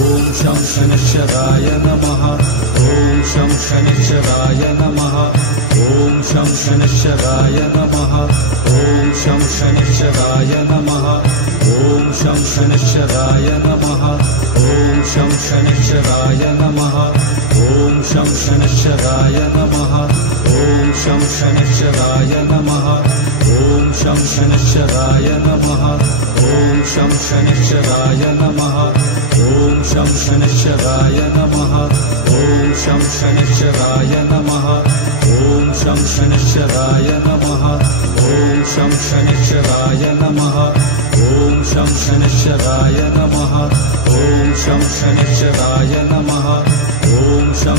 ॐ शं शनिश्चराय नमः ॐ शं शनिश्चराय नमः ॐ शं शनिश्चराय नमः ॐ शं शनिश्चराय नमः ॐ शं शनिश्चराय नमः ॐ शं शनिश्चराय नमः ॐ शं शनिश्चराय नमः ॐ शं शनिश्चराय नमः ॐ शं शनिश्चराय नमः ॐ शं शनिश्चराय नमः ॐ शं शनिश्चराय नमः ॐ शं शनिश्चराय नमः ॐ शं शनिश्चराय नमः ॐ शं शनिश्चराय नमः ॐ शं शनिश्चराय नमः ॐ शं शनिश्चराय नमः ॐ शं